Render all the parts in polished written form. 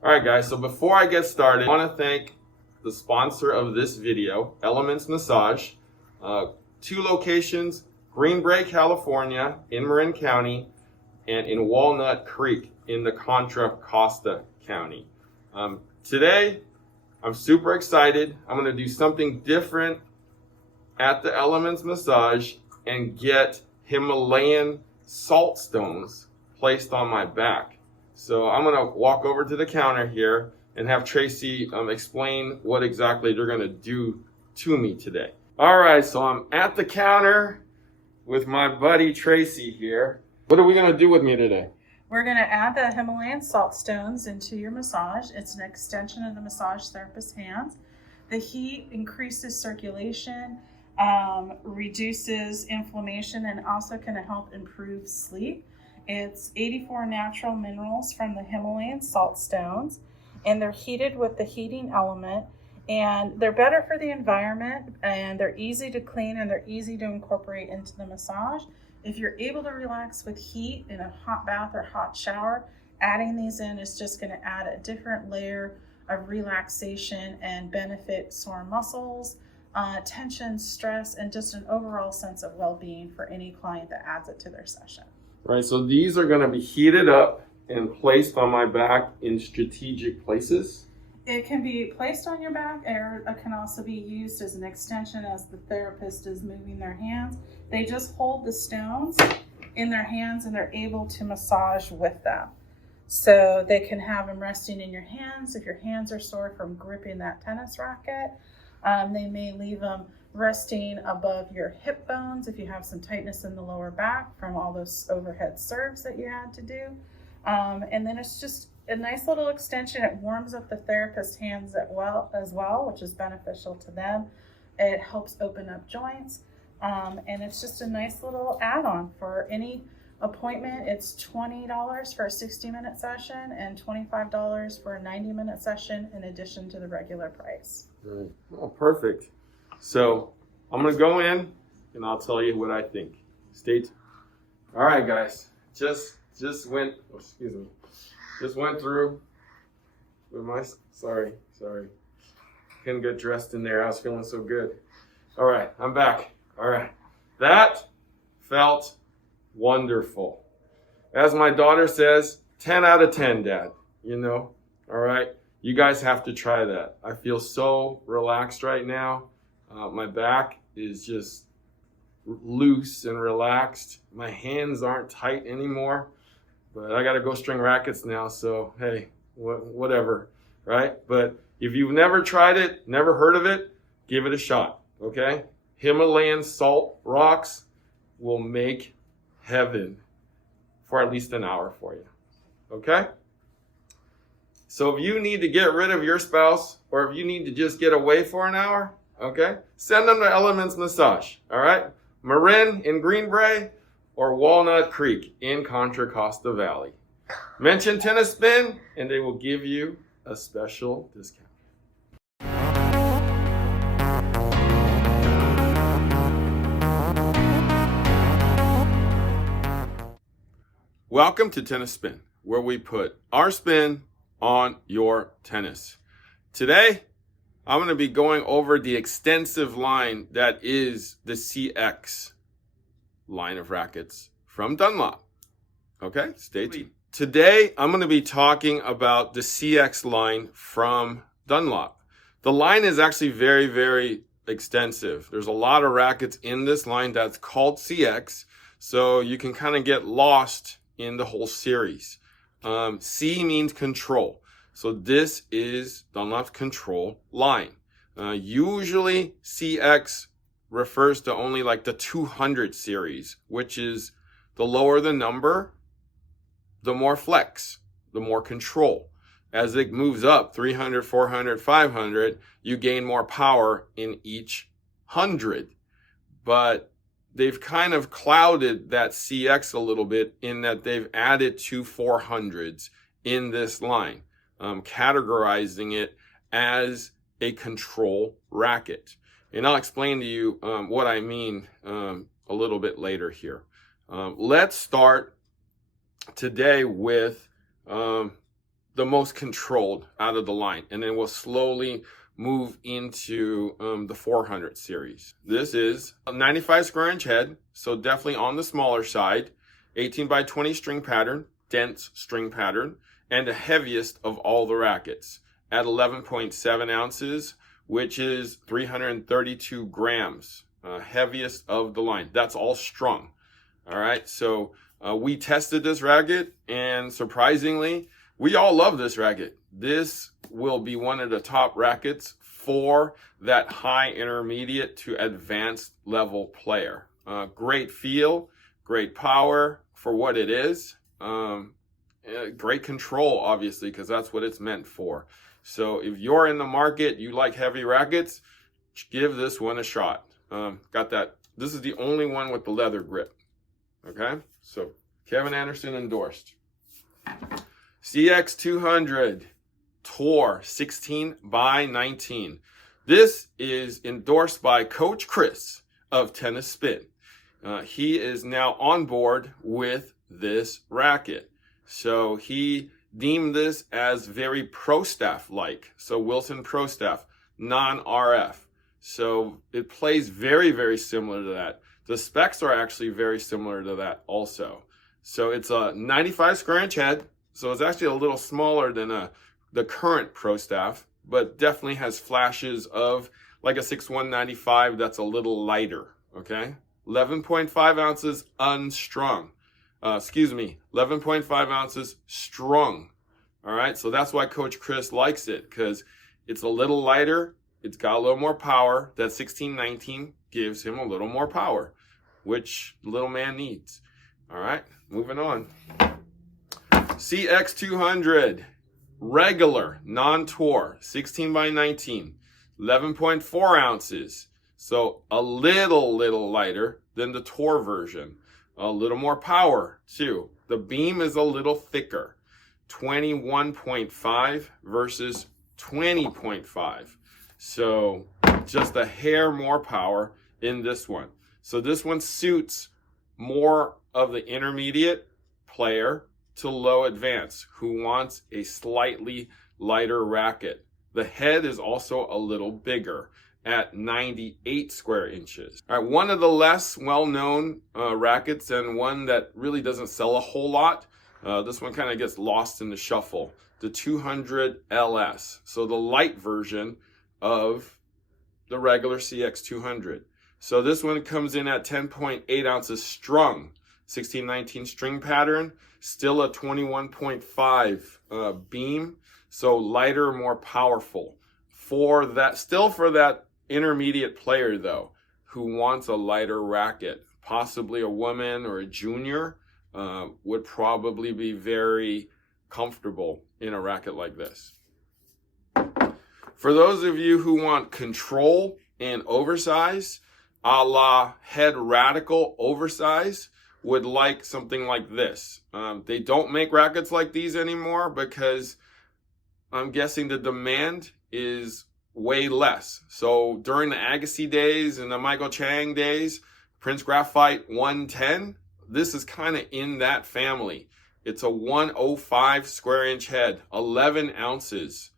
All right, guys, so before I get started, I want to thank the sponsor of this video, Elements Massage. 2 locations, Green Bay, California, in Marin County, and in Walnut Creek in the Contra Costa County. Today, I'm super excited. I'm going to do something different at the Elements Massage and get Himalayan salt stones placed on my back. So I'm going to walk over to the counter here and have Tracy explain what exactly they're going to do to me today. All right, so I'm at the counter with my buddy Tracy here. What are we going to do with me today? We're going to add the Himalayan salt stones into your massage. It's an extension of the massage therapist's hands. The heat increases circulation, reduces inflammation, and also can help improve sleep. It's 84 natural minerals from the Himalayan salt stones, and they're heated with the heating element, and they're better for the environment, and they're easy to clean, and they're easy to incorporate into the massage. If you're able to relax with heat in a hot bath or hot shower, adding these in is just going to add a different layer of relaxation and benefit sore muscles, tension, stress, and just an overall sense of well-being for any client that adds it to their session. Right, so these are going to be heated up and placed on my back in strategic places. It can be placed on your back, or it can also be used as an extension as the therapist is moving their hands. They just hold the stones in their hands and they're able to massage with them. So they can have them resting in your hands if your hands are sore from gripping that tennis racket. They may leave them resting above your hip bones if you have some tightness in the lower back from all those overhead serves that you had to do. And then it's just a nice little extension. It warms up the therapist's hands as well, which is beneficial to them. It helps open up joints. And it's just a nice little add-on for any appointment. It's $20 for a 60-minute session and $25 for a 90-minute session in addition to the regular price. Right. Oh, perfect. So I'm going to go in and I'll tell you what I think. Stay tuned. All right, guys. Just went through with my, sorry. Couldn't get dressed in there. I was feeling so good. All right, I'm back. All right. That felt wonderful. As my daughter says, 10 out of 10, Dad. All right. You guys have to try that. I feel so relaxed right now. My back is just loose and relaxed. My hands aren't tight anymore, but I got to go string rackets now. So, hey, whatever, right? But if you've never tried it, never heard of it, give it a shot, okay? Himalayan salt rocks will make heaven for at least an hour for you, okay? So if you need to get rid of your spouse, or if you need to just get away for an hour, okay, send them to Elements Massage, all right? Marin in Green Bay or Walnut Creek in Contra Costa Valley. Mention Tennis Spin and they will give you a special discount. Welcome to Tennis Spin, where we put our spin on your tennis. Today, I'm going to be going over the extensive line that is the CX line of rackets from Dunlop. Okay, stay tuned. Today, I'm going to be talking about the CX line from Dunlop. The line is actually very, very extensive. There's a lot of rackets in this line that's called CX, so you can kind of get lost in the whole series. C means control. So this is Dunlop's control line. Usually CX refers to only like the 200 series, which is the lower the number, the more flex, the more control. As it moves up 300, 400, 500, you gain more power in each 100. But they've kind of clouded that CX a little bit in that they've added 2 400s in this line, categorizing it as a control racket. And I'll explain to you what I mean a little bit later here. Let's start today with the the most controlled out of the line, and then we'll slowly move into the 400 series. This is a 95 square inch head, so definitely on the smaller side, 18 by 20 string pattern, dense string pattern, and the heaviest of all the rackets at 11.7 ounces, which is 332 grams, heaviest of the line. That's all strung. All right, so we tested this racket, and surprisingly, we all love this racket. This will be one of the top rackets for that high intermediate to advanced level player. Great feel, great power for what it is. Great control, obviously, because that's what it's meant for. So if you're in the market, you like heavy rackets, give this one a shot. Got that. This is the only one with the leather grip. Okay, so Kevin Anderson endorsed. Cx400 Tor 16 by 19. This is endorsed by Coach Chris of Tennis Spin. He is now on board with this racket. So he deemed this as very Pro Staff-like. So Wilson Pro Staff, non-RF. So it plays very, very similar to that. The specs are actually very similar to that also. So it's a 95 square inch head. So it's actually a little smaller than the current Pro Staff, but definitely has flashes of like a 6/195 that's a little lighter, okay? 11.5 ounces unstrung. 11.5 ounces strung. All right, so that's why Coach Chris likes it, because it's a little lighter, it's got a little more power. That 1619 gives him a little more power, which little man needs. All right, moving on. Cx400 regular non-Tor 16 by 19, 11.4 ounces. So a little lighter than the Tor version. A little more power too. The beam is a little thicker, 21.5 versus 20.5. So just a hair more power in this one. So this one suits more of the intermediate player to low advance who wants a slightly lighter racket. The head is also a little bigger at 98 square inches. All right, one of the less well-known rackets, and one that really doesn't sell a whole lot. This one kind of gets lost in the shuffle. The 200 LS. So the light version of the regular CX200. So this one comes in at 10.8 ounces strung, 1619 string pattern, still a 21.5 beam, so lighter, more powerful. For that intermediate player though, who wants a lighter racket, possibly a woman or a junior, would probably be very comfortable in a racket like this. For those of you who want control and oversize, a la Head Radical oversize, would like something like this. They don't make rackets like these anymore because I'm guessing the demand is way less. So during the Agassi days and the Michael Chang days, Prince Graphite 110, this is kind of in that family. It's a 105 square inch head, 11 ounces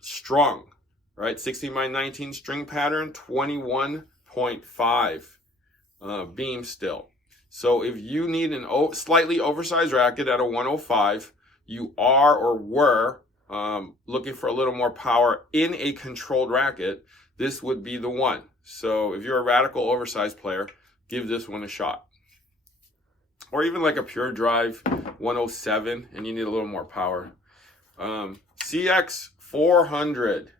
strung, right? 16 by 19 string pattern, 21.5 beam still. So if you need an slightly oversized racket at a 105, you are or were looking for a little more power in a controlled racket, this would be the one. So if you're a radical oversized player, give this one a shot. Or even like a pure drive 107 and you need a little more power. Cx400.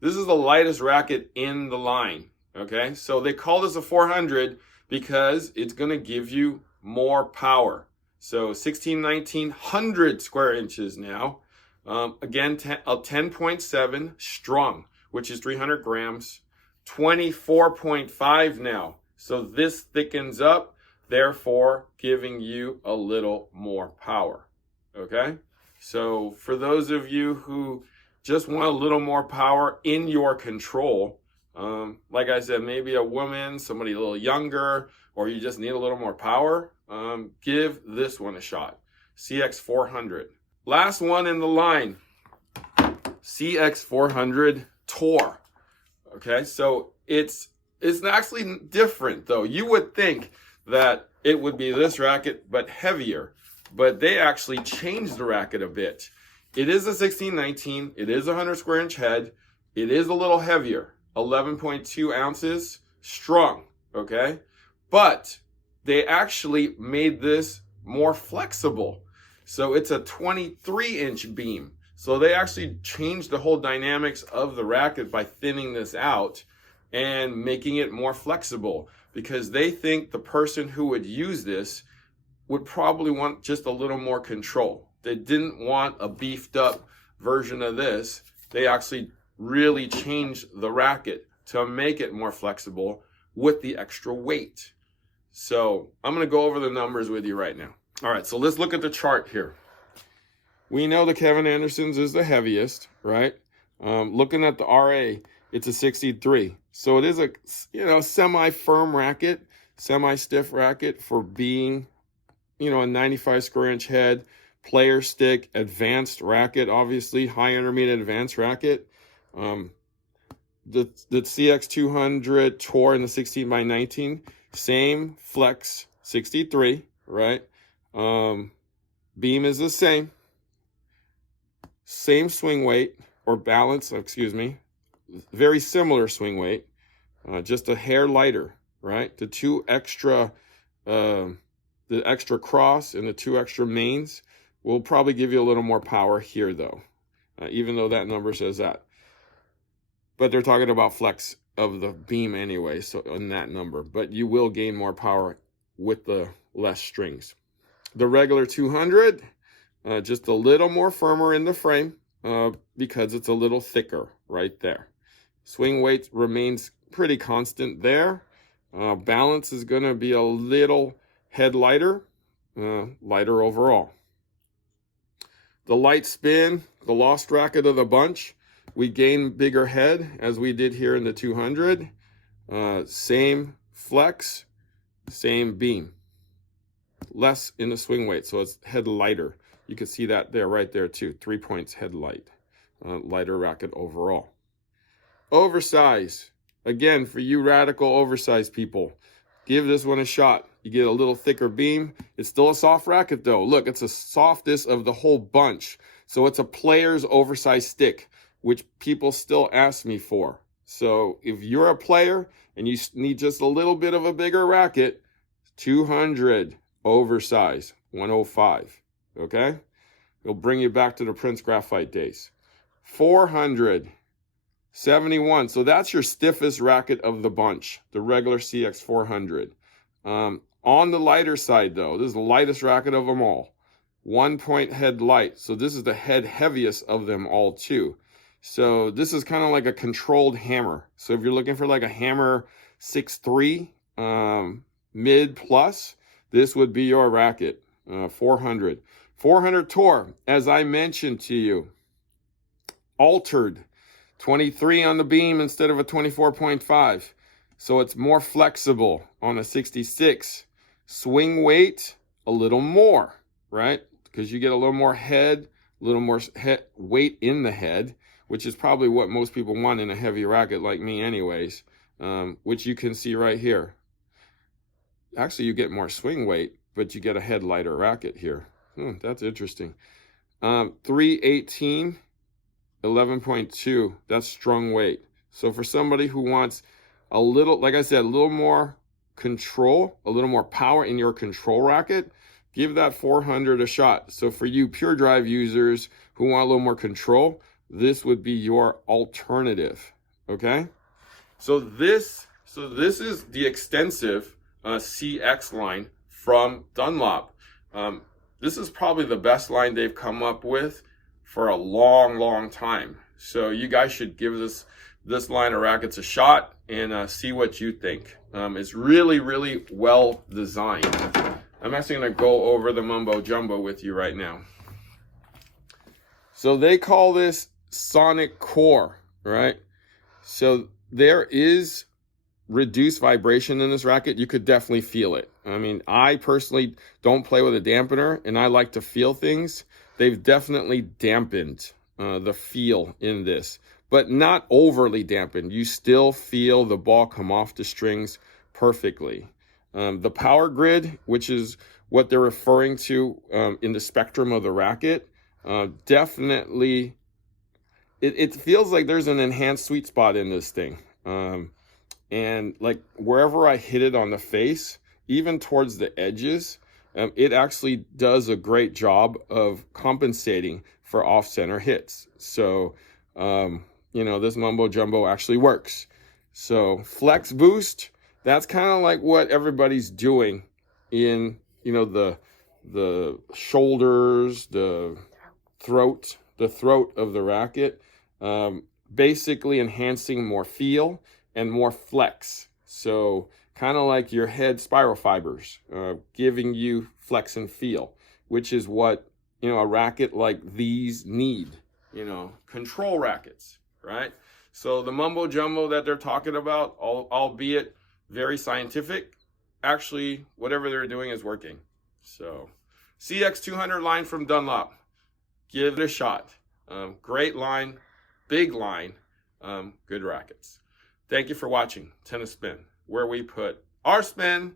This is the lightest racket in the line. Okay, so they call this a 400 because it's going to give you more power. So 16/19 square inches now. Again, a 10.7 strung, which is 300 grams. 24.5 now. So this thickens up, therefore giving you a little more power. Okay, so for those of you who just want a little more power in your control, like I said, maybe a woman, somebody a little younger, or you just need a little more power, give this one a shot. Cx400. last one in the line, Cx400 Tor. Okay, so it's actually different though. You would think that it would be this racket but heavier, but they actually changed the racket a bit. It is a 1619, it is a 100 square inch head, it is a little heavier, 11.2 ounces, strong, okay? But they actually made this more flexible. So it's a 23-inch beam. So they actually changed the whole dynamics of the racket by thinning this out and making it more flexible, because they think the person who would use this would probably want just a little more control. They didn't want a beefed up version of this. They actually really changed the racket to make it more flexible with the extra weight. So I'm going to go over the numbers with you right now. All right, so let's look at the chart here. We know the Kevin Anderson's is the heaviest, right? Looking at the RA, it's a 63. So it is a, semi-firm racket, semi-stiff racket for being, a 95 square inch head, player stick, advanced racket, obviously, high, intermediate, advanced racket. The Cx400 Tor in the 16x19, same flex, 63, right? Beam is the same swing weight or balance, very similar swing weight, just a hair lighter, right? The extra cross and the two extra mains will probably give you a little more power here though, even though that number says that. But they're talking about flex of the beam anyway, so in that number, but you will gain more power with the less strings. The regular 200, just a little more firmer in the frame because it's a little thicker right there. Swing weight remains pretty constant there. Balance is going to be a little head lighter, lighter overall. The light spin, the lost racket of the bunch, we gain bigger head as we did here in the 200. Same flex, same beam. Less in the swing weight, so it's head lighter. You can see that there, right there too. 3 points head light. Lighter racket overall. Oversize. Again, for you radical oversized people, give this one a shot. You get a little thicker beam. It's still a soft racket though. Look, it's the softest of the whole bunch. So it's a player's oversized stick, which people still ask me for. So if you're a player and you need just a little bit of a bigger racket, 200 oversized, 105, okay? It'll bring you back to the Prince Graphite days. 400, 71. So that's your stiffest racket of the bunch, the regular Cx400. On the lighter side though, this is the lightest racket of them all. 1 point head light. So this is the head heaviest of them all too. So this is kind of like a controlled hammer. So if you're looking for like a hammer 6'3", mid plus, this would be your racket. 400. 400 Tor, as I mentioned to you, altered. 23 on the beam instead of a 24.5. So it's more flexible on a 66. Swing weight, a little more, right? Because you get a little more head, a little more head weight in the head, which is probably what most people want in a heavy racket like me anyways, which you can see right here. Actually, you get more swing weight, but you get a head lighter racket here. That's interesting. 318, 11.2, that's strung weight. So for somebody who wants a little, like I said, a little more control, a little more power in your control racket, give that 400 a shot. So for you pure drive users who want a little more control, this would be your alternative, okay? So this is the extensive CX line from Dunlop. This is probably the best line they've come up with for a long time. So you guys should give this line of rackets a shot and see what you think. It's really well designed. I'm actually going to go over the mumbo jumbo with you right now. So they call this sonic core, right? So there is reduced vibration in this racket. You could definitely feel it. I mean, I personally don't play with a dampener, and I like to feel things. They've definitely dampened the feel in this, but not overly dampened. You still feel the ball come off the strings perfectly. The power grid, which is what they're referring to in the spectrum of the racket, definitely, it feels like there's an enhanced sweet spot in this thing. And like wherever I hit it on the face, even towards the edges, it actually does a great job of compensating for off-center hits. So, you know, this mumbo jumbo actually works. So flex boost, that's kind of like what everybody's doing in, you know, the shoulders, the throat of the racket, basically enhancing more feel and more flex. So kind of like your head spiral fibers, giving you flex and feel, which is what, you know, a racket like these need, you know, control rackets, right? So the mumbo jumbo that they're talking about, albeit very scientific, actually whatever they're doing is working. So Cx400 line from Dunlop, give it a shot. Great line, big line, good rackets. Thank you for watching Tennis Spin, where we put our spin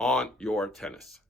on your tennis.